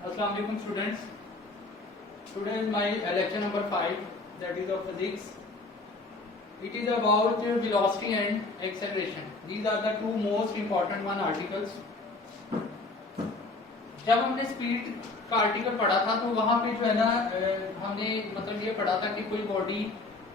Assalamu alaikum students. Today is my lecture number 5, that is of physics. It is about velocity and acceleration. These are the two most important one articles. जब हमने speed का article पढ़ा था तो वहां पे जो है ना हमने मतलब ये पढ़ा था कि कोई बॉडी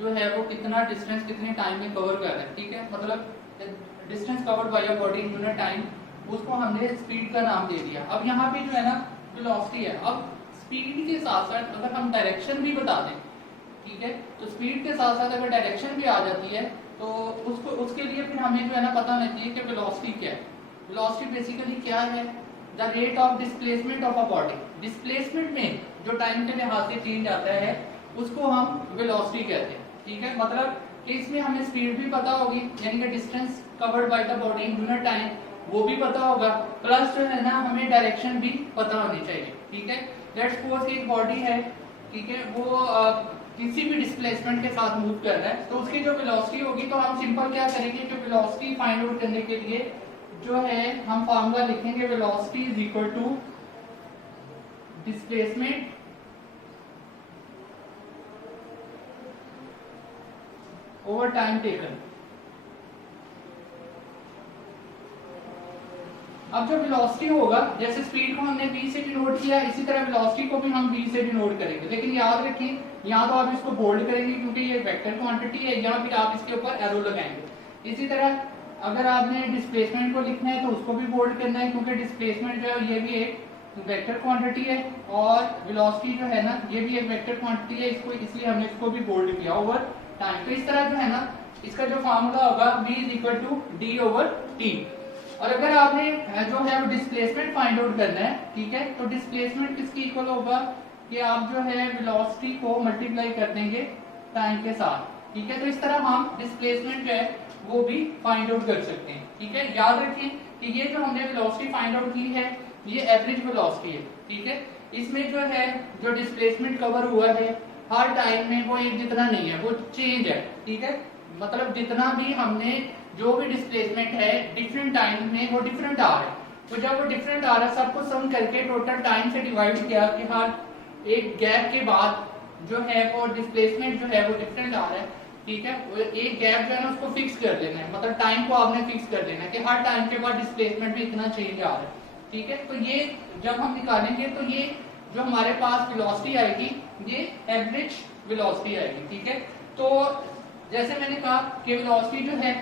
जो है वो कितना डिस्टेंस कितने टाइम में कवर कर रहा है, ठीक है, मतलब distance covered by a body in unit time, उसको हमने स्पीड का नाम दे दिया। अब यहाँ पे जो है ना वेलोसिटी है। अब स्पीड के साथ साथ अगर हम डायरेक्शन भी बता दें, ठीक है, तो स्पीड के साथ साथ अगर डायरेक्शन भी आ जाती है तो उसके लिए फिर हमें जो है ना पता होना चाहिए कि वेलोसिटी क्या है। वेलोसिटी बेसिकली क्या है? The rate of displacement of a body. Displacement में जो टाइम के लिहाज से चेंज आता है उसको हम वेलोसिटी कहते हैं, ठीक है। मतलब कि इसमें हमें स्पीड भी पता होगी, यानी कि distance covered by the body in unit time वो भी पता होगा, प्लस जो है ना हमें डायरेक्शन भी पता होनी चाहिए, ठीक है। लेट्स सपोज कि एक बॉडी है, ठीक है, वो किसी भी डिस्प्लेसमेंट के साथ मूव कर रहा है तो उसकी जो वेलोसिटी होगी, तो हम सिंपल क्या करेंगे कि वेलोसिटी फाइंड आउट करने के लिए जो है हम फार्मूला लिखेंगे, velocity is equal to displacement over time taken. अब जो वेलोसिटी होगा, जैसे स्पीड को हमने v से डिनोट किया, इसी तरह वेलोसिटी को भी हम v से डिनोट करेंगे। लेकिन याद रखें, यहाँ तो आप इसको बोल्ड करेंगे क्योंकि ये वेक्टर क्वांटिटी है, यहाँ फिर आप इसके ऊपर एरो लगाएंगे। इसी तरह अगर आपने डिस्प्लेसमेंट को लिखना है तो उसको भी बोल्ड करना है, क्योंकि डिस्प्लेसमेंट जो है ये भी एक वेक्टर क्वांटिटी है और वेलोसिटी जो है ना ये भी एक वेक्टर क्वांटिटी है, इसको इसलिए हमने इसको भी बोल्ड किया ओवर टाइम। तो इस तरह जो है ना इसका जो फार्मूला होगा v is equal to D over T. और अगर आपने जो है वो डिस्प्लेसमेंट फाइंड आउट करना है, ठीक है, तो डिस्प्लेसमेंट किसकी इक्वल होगा कि आप जो है वेलोसिटी को मल्टीप्लाई कर देंगे टाइम के साथ, ठीक है। तो इस तरह हम डिस्प्लेसमेंट जो है वो भी फाइंड आउट कर सकते हैं, ठीक है। याद रखें कि ये जो हमने वेलोसिटी फाइंड आउट की है ये एवरेज वेलोसिटी है, ठीक है। इसमें जो है जो डिस्प्लेसमेंट कवर हुआ है हर टाइम में वो एक जितना नहीं है, वो चेंज है, ठीक है। मतलब जितना भी हमने जो भी डिस्प्लेसमेंट है डिफरेंट टाइम में वो डिफरेंट आ रहा है, तो जब वो डिफरेंट आ रहा है सबको सम करके टोटल टाइम से डिवाइड किया कि हर एक गैप के बाद जो है वो डिस्प्लेसमेंट जो है वो डिफरेंट आ रहा है, ठीक है। एक गैप जो है ना उसको फिक्स कर लेना है, मतलब टाइम को आपने फिक्स कर देना है कि हर टाइम के बाद डिस्प्लेसमेंट में इतना चेंज आ रहा है, ठीक है। तो ये जब हम निकालेंगे तो ये जो हमारे पास वेलोसिटी आएगी ये एवरेज वेलोसिटी आएगी, ठीक है। तो जैसे मैंने कहा कि वेलोसिटी जो है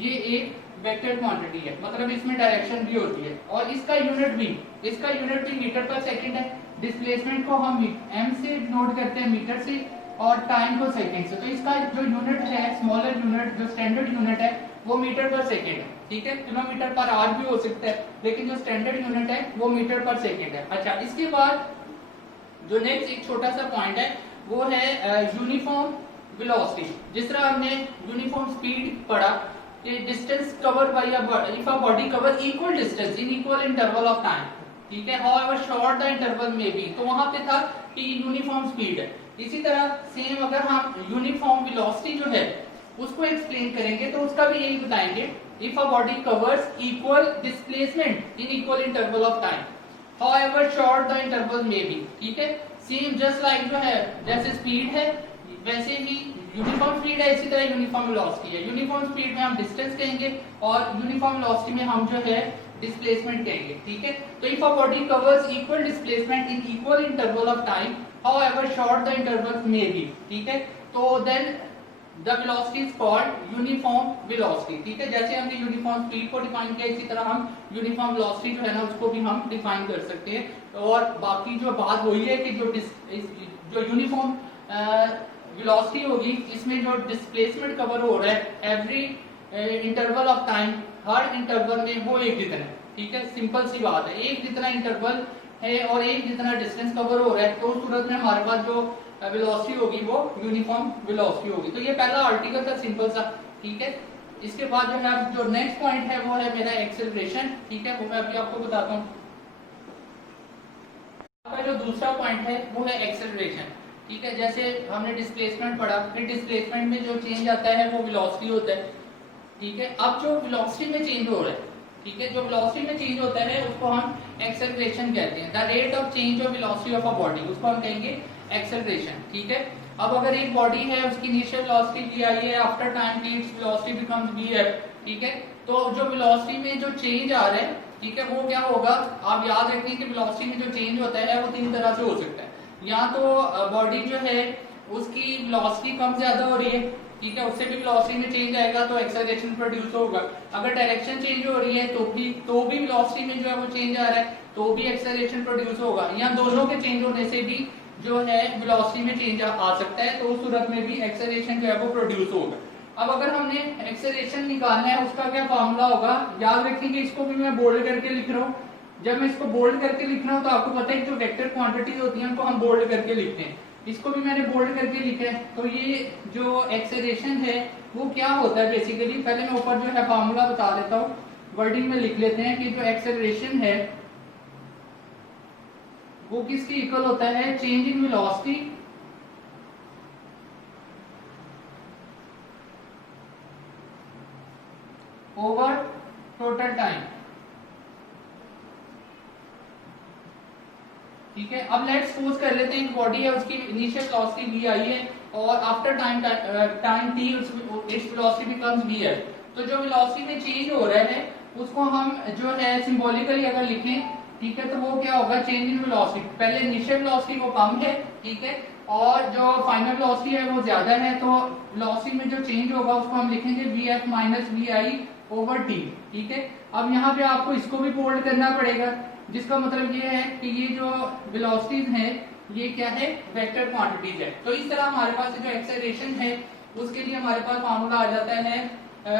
ये एक वेक्टर क्वांटिटी है, मतलब इसमें डायरेक्शन भी होती है और इसका यूनिट भी मीटर पर सेकंड है। डिस्प्लेसमेंट को हम m से नोट करते हैं मीटर से और टाइम को सेकंड से, तो इसका जो यूनिट है स्मॉलर यूनिट जो स्टैंडर्ड यूनिट है वो मीटर पर सेकंड है, ठीक है। किलोमीटर पर आवर भी हो सकता है लेकिन जो स्टैंडर्ड यूनिट है वो मीटर पर सेकंड है। अच्छा, इसके बाद जो नेक्स्ट एक छोटा सा पॉइंट है वो है यूनिफॉर्म वेलोसिटी। जिस तरह हमने यूनिफॉर्म स्पीड पढ़ा कि distance covered by if a body cover equal distance in equal interval of time, ठीक है, हाउएवर शॉर्ट द इंटरवल में बी, तो वहां पे था कि यूनिफॉर्म स्पीड है। इसी तरह सेम अगर हम यूनिफॉर्म वेलोसिटी जो है उसको एक्सप्लेन करेंगे तो उसका भी यही बताएंगे, if a body covers equal displacement in equal interval of time however short the interval में बी, ठीक है। सेम जस्ट लाइक जो है जैसे स्पीड है वैसे ही यूनिफॉर्म स्पीड है, इसी तरह यूनिफॉर्म वेलोसिटी है। यूनिफॉर्म स्पीड में हम डिस्टेंस कहेंगे और यूनिफॉर्म वेलोसिटी में हम जो है डिस्प्लेसमेंट कहेंगे, ठीक है। तो if a body covers equal displacement in equal interval of time however short the interval may be, ठीक है, तो then the velocity is called uniform velocity, ठीक है। जैसे हमने यूनिफॉर्म स्पीड को डिफाइन किया इसी तरह हम यूनिफॉर्म वेलोसिटी जो है ना उसको भी हम डिफाइन कर सकते हैं। और बाकी जो बात हुई है कि जो यूनिफॉर्म वेलोसिटी होगी इसमें जो डिस्प्लेसमेंट कवर हो रहा है every interval of time, her interval में वो एक जितना है, ठीक है। सिंपल सी बात है, एक जितना इंटरवल है और एक जितना डिस्टेंस कवर हो रहा है तो उस सूरत में हमारे पास जो वेलोसिटी होगी वो यूनिफॉर्म वेलोसिटी होगी। तो ये पहला आर्टिकल था सिंपल सा, ठीक है। इसके बाद जो है जो नेक्स्ट पॉइंट है वो है मेरा एक्सेलरेशन, ठीक है, वो मैं अभी आपको बताता हूँ। आपका जो दूसरा पॉइंट है वो है एक्सेलरेशन, ठीक है। जैसे हमने डिस्प्लेसमेंट पढ़ा, फिर डिस्प्लेसमेंट में जो चेंज आता है वो वेलोसिटी होता है, ठीक है। अब जो वेलोसिटी में चेंज हो रहा है ठीक है, जो वेलोसिटी में चेंज होता है उसको हम एक्सेलरेशन कहते हैं। The rate of change of velocity of a body, उसको हम कहेंगे एक्सेलरेशन। ठीक है, अब अगर एक बॉडी है उसकी इनिशियल वेलोसिटी v आई है, after time t it's velocity becomes vf। ठीक है, तो जो वेलोसिटी में जो चेंज आ रहा है, ठीक है, वो क्या होगा, आप याद रखें कि वेलोसिटी में जो चेंज होता है वो तीन तरह से हो सकता है। या तो बॉडी जो है उसकी वेलोसिटी कम ज्यादा हो रही है, ठीक है, उससे भी वेलोसिटी में चेंज आएगा तो एक्सेलरेशन प्रोड्यूस होगा। अगर डायरेक्शन चेंज हो रही है तो भी वेलोसिटी में जो है वो चेंज आ रहा है तो भी एक्सेलरेशन प्रोड्यूस होगा। या दोनों के चेंज होने से भी जो है वेलोसिटी में चेंज आ सकता है, तो उस सूरत में भी एक्सेलरेशन जो है वो प्रोड्यूस होगा। अब अगर हमने एक्सेलरेशन निकालना है उसका क्या फार्मूला होगा, याद रखिए, इसको भी मैं बोल्ड करके लिख रहा हूँ। जब मैं इसको बोल्ड करके लिख रहा हूँ तो आपको पता है जो वेक्टर क्वांटिटीज होती हैं उनको हम बोल्ड करके लिखते हैं, इसको भी मैंने बोल्ड करके लिखा है। तो ये जो एक्सेलरेशन है वो क्या होता है बेसिकली, पहले मैं ऊपर जो है फार्मूला बता देता हूँ, वर्डिंग में लिख लेते हैं कि जो एक्सेलरेशन है वो किसकी इक्वल होता है, change in velocity over total time. ठीक है, अब लेट्स सपोज कर लेते हैं एक बॉडी है, उसकी इनिशियल वेलोसिटी v आई है और after time t it's velocity becomes vf। तो जो वेलोसिटी में चेंज हो रहा है उसको हम जो है सिंबॉलिकली अगर लिखें, ठीक है, तो वो क्या होगा, चेंज इन वेलोसिटी। पहले इनिशियल वेलोसिटी वो कम है, ठीक है, और जो फाइनल वेलोसिटी है वो ज्यादा है, तो वेलोसिटी में जो चेंज होगा उसको हम लिखेंगे vf minus vi over t। ठीक है, अब यहाँ पे आपको इसको भी बोल्ड करना पड़ेगा, जिसका मतलब ये है कि ये जो वेलोसिटीज हैं ये क्या है, वेक्टर क्वांटिटीज है। तो इस तरह हमारे पास जो एक्सेलरेशन है उसके लिए हमारे पास फार्मूला आ जाता है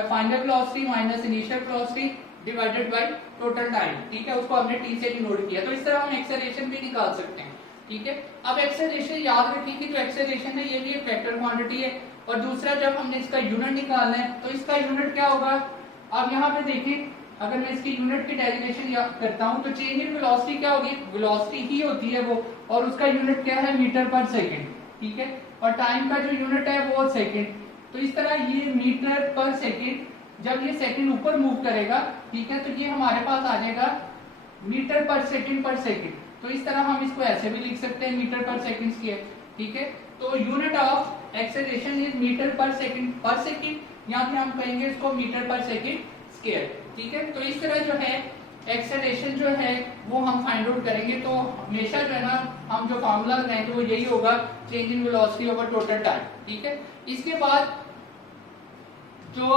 final velocity minus initial velocity divided by total time. ठीक है, उसको हमने t से डिनोट किया, तो इस तरह हम एक्सेलरेशन भी निकाल सकते हैं। ठीक है, अब एक्सेलरेशन याद रखिए कि जो एक्सेलरेशन है ये भी एक वेक्टर क्वांटिटी है, और दूसरा जब हमने इसका यूनिट निकालना है तो इसका यूनिट क्या होगा। अब यहाँ पे देखिए, अगर मैं इसकी यूनिट की डेरिवेशन करता हूँ तो चेंज इन वेलोसिटी क्या होगी, वेलोसिटी ही होती है वो, और उसका यूनिट क्या है, मीटर पर सेकंड। ठीक है, और टाइम का जो यूनिट है वो सेकंड। तो इस तरह ये मीटर पर सेकंड, जब ये सेकंड ऊपर मूव करेगा, ठीक है, तो ये हमारे पास आ जाएगा मीटर पर सेकंड। तो इस तरह हम इसको ऐसे भी लिख सकते हैं, मीटर पर सेकंड स्क्वायर। ठीक है, तो unit of acceleration is metre per second, या फिर हम कहेंगे इसको मीटर पर सेकंड स्क्वायर। ठीक है, तो इस तरह जो है एक्सेलरेशन जो है वो हम फाइंड आउट करेंगे। तो हमेशा जो है ना हम जो फार्मूला लगाएंगे वो यही होगा, change in velocity over total time. ठीक है, इसके बाद जो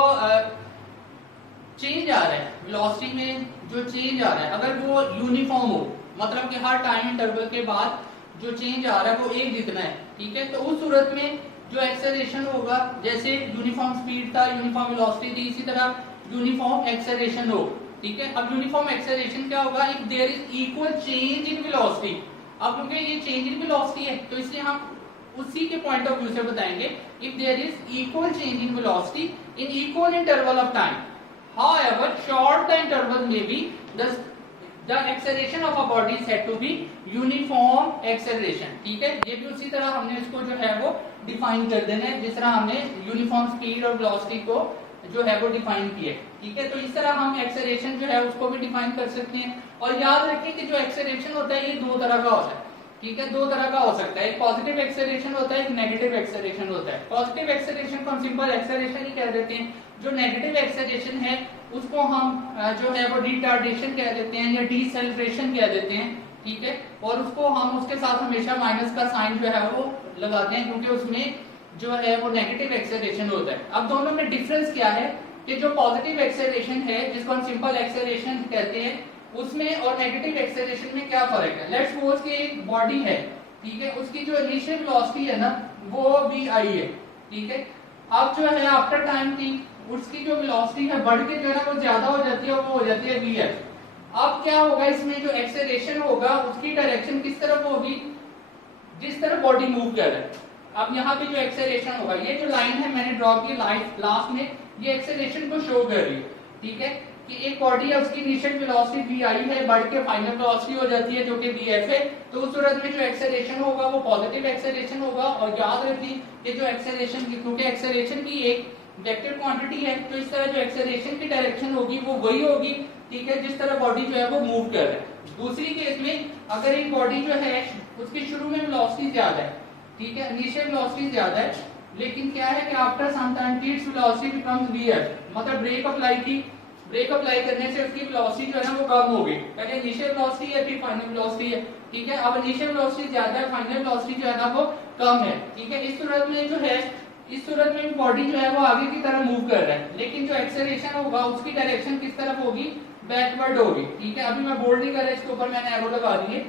चेंज आ रहा है वेलोसिटी में, जो चेंज आ रहा है अगर वो यूनिफॉर्म हो, मतलब कि हर टाइम इंटरवल के बाद जो चेंज आ रहा है वो एक जितना है, ठीक है, तो उस सूरत में जो एक्सेलरेशन होगा, जैसे यूनिफॉर्म स्पीड था, यूनिफॉर्म वेलोसिटी थी, इसी तरह यूनिफॉर्म एक्सेलरेशन हो। ठीक है, अब यूनिफॉर्म एक्सेलरेशन क्या होगा, if there is equal change in velocity. अब क्योंकि ये चेंज इन वेलोसिटी है तो इसलिए हम उसी के पॉइंट ऑफ व्यू से बताएंगे, if there is equal change in velocity in equal interval of time, however short the interval may be, the acceleration of a body is said to be uniform acceleration। ठीक है, ये भी उसी तरह हमने इसको जो है वो डिफाइन कर देना है जिस तरह हमने यूनिफॉर्म स्पीड और वेलोसिटी को जो है वो डिफाइन किया है। ठीक है, तो इस तरह हम एक्सेलरेशन जो है उसको भी डिफाइन कर सकते हैं। और याद रखिए कि जो एक्सेलरेशन होता है ये दो तरह का होता है। ठीक है, दो तरह का हो सकता है, एक पॉजिटिव एक्सेलरेशन होता है, एक नेगेटिव एक्सेलरेशन होता है। पॉजिटिव एक्सेलरेशन को हम सिंपल एक्सेलरेशन ही कह देते हैं, जो नेगेटिव एक्सेलरेशन है उसको हम जो है वो रिटार्डेशन कह देते हैं या डिसेलरेशन कह देते हैं। ठीक है, और उसको हम उसके साथ हमेशा माइनस का साइन जो है वो लगाते हैं, क्योंकि उसमें जो है वो नेगेटिव एक्सेलरेशन होता है। अब दोनों में डिफरेंस क्या है कि जो पॉजिटिव एक्सेलरेशन है जिसको हम सिंपल एक्सेलरेशन कहते हैं, उसमें और नेगेटिव एक्सेलरेशन में क्या फर्क है। लेट्स सपोज कि एक बॉडी है, ठीक है, उसकी जो इनिशियल वेलोसिटी है ना वो v आई है। ठीक है, अब जो है आफ्टर टाइम t उसकी जो वेलोसिटी है बढ़ के जो है ना वो ज्यादा हो जाती है, वो हो जाती है vf। अब क्या होगा, इसमें जो एक्सेलरेशन होगा उसकी डायरेक्शन किस तरफ होगी, जिस तरफ बॉडी मूव कर रहा है। अब यहाँ पे जो एक्सेलरेशन होगा, ये जो लाइन है मैंने ड्रॉ की लास्ट में, ये एक्सेलरेशन को शो कर रही है। ठीक है, कि एक बॉडी है उसकी इनिशियल वेलोसिटी v आई है, बढ़ के फाइनल वेलोसिटी हो जाती है जो कि vf है। तो उस सूरत में जो एक्सेलरेशन होगा वो पॉजिटिव एक्सेलरेशन होगा। और याद रखिए कि जो एक्सेलरेशन की, क्योंकि एक्सेलरेशन की एक वेक्टर क्वांटिटी है, तो इस तरह जो एक्सेलरेशन की डायरेक्शन होगी वो वही होगी ठीक है, जिस तरह बॉडी जो है वो मूव कर रहा है। दूसरी केस में अगर एक बॉडी जो है उसकी शुरू में वेलोसिटी ज्यादा है, ठीक है, इनिशियल वेलोसिटी ज्यादा है, लेकिन क्या है कि after some time its velocity becomes VF, मतलब ब्रेक अप्लाई की, ब्रेक अप्लाई करने से उसकी वेलोसिटी जो है ना वो कम हो गई। पहले इनिशियल वेलोसिटी है फिर फाइनल वेलोसिटी है, ठीक है, अब इनिशियल वेलोसिटी ज्यादा है, फाइनल वेलोसिटी जो है ना वो कम है, ठीक है। इस सूरत में जो है, इस सूरत में बॉडी जो है वो आगे की तरफ मूव कर रहा है, लेकिन जो एक्सेलरेशन होगा उसकी डायरेक्शन किस तरफ होगी, बैकवर्ड होगी, ठीक है। अभी मैं बोल्ड नहीं कर रहा, इसके ऊपर मैंने एरो लगा दी है।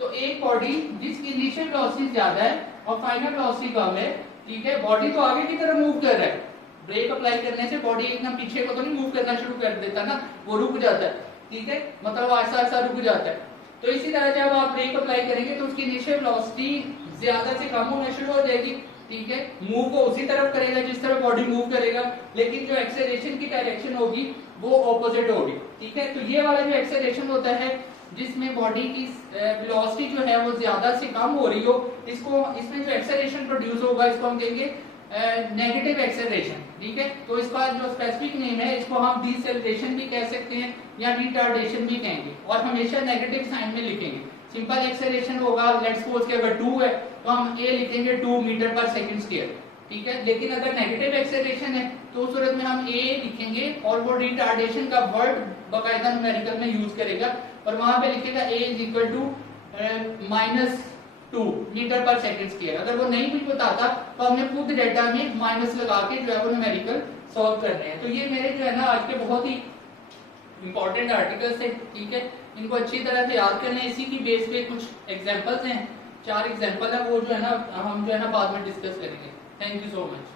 तो एक बॉडी जिसकी इनिशियल वेलोसिटी ज्यादा है और फाइनल वेलोसिटी कम है, ठीक है, बॉडी तो आगे की तरफ मूव कर रहा है, ब्रेक अप्लाई करने से बॉडी एकदम पीछे को तो नहीं मूव करना शुरू कर देता ना, वो रुक जाता है, ठीक है, मतलब आहिस्ता आहिस्ता रुक जाता है। तो इसी तरह जब आप ब्रेक अप्लाई करेंगे तो उसकी इनिशियल वेलोसिटी ज्यादा से कम होना शुरू हो जाएगी, ठीक है, मूव को उसी तरफ करेगा जिस तरफ बॉडी मूव करेगा, लेकिन जो एक्सेलरेशन की डायरेक्शन होगी वो ऑपोजिट होगी, ठीक है। तो ये वाला जो एक्सेलरेशन होता है जिसमें बॉडी की वेलोसिटी जो है वो ज्यादा से कम हो रही हो, इसको, इसमें जो एक्सेलरेशन प्रोड्यूस होगा इसको हम कहेंगे नेगेटिव एक्सेलरेशन, ठीक है। तो इसका जो स्पेसिफिक नेम है इसको हम डिसेलरेशन भी कह सकते हैं या रिटार्डेशन भी कहेंगे, और हमेशा नेगेटिव साइन में लिखेंगे। सिंपल एक्सेलरेशन होगा, लेट्स सपोज कि अगर 2 है तो हम a लिखेंगे 2 मीटर पर सेकंड स्क्वायर, ठीक है। लेकिन अगर नेगेटिव एक्सेलरेशन है तो उस सूरत में हम a लिखेंगे और वो रिटार्डेशन का वर्ड बाकायदा न्यूमेरिकल में यूज करेगा और वहां पे लिखेगा a is equal to -2 metre per second square. अगर वो नहीं कुछ बताता तो हमने खुद डेटा में माइनस लगा के जो है वो न्यूमेरिकल सॉल्व करने हैं। तो ये मेरे जो है ना आज के बहुत ही इंपॉर्टेंट आर्टिकल्स है, ठीक है, इनको अच्छी तरह से याद करना है। इसी की बेस पे कुछ एग्जांपल्स हैं, 4 एग्जांपल है, वो जो है ना हम जो है ना बाद में डिस्कस करेंगे। Thank you so much.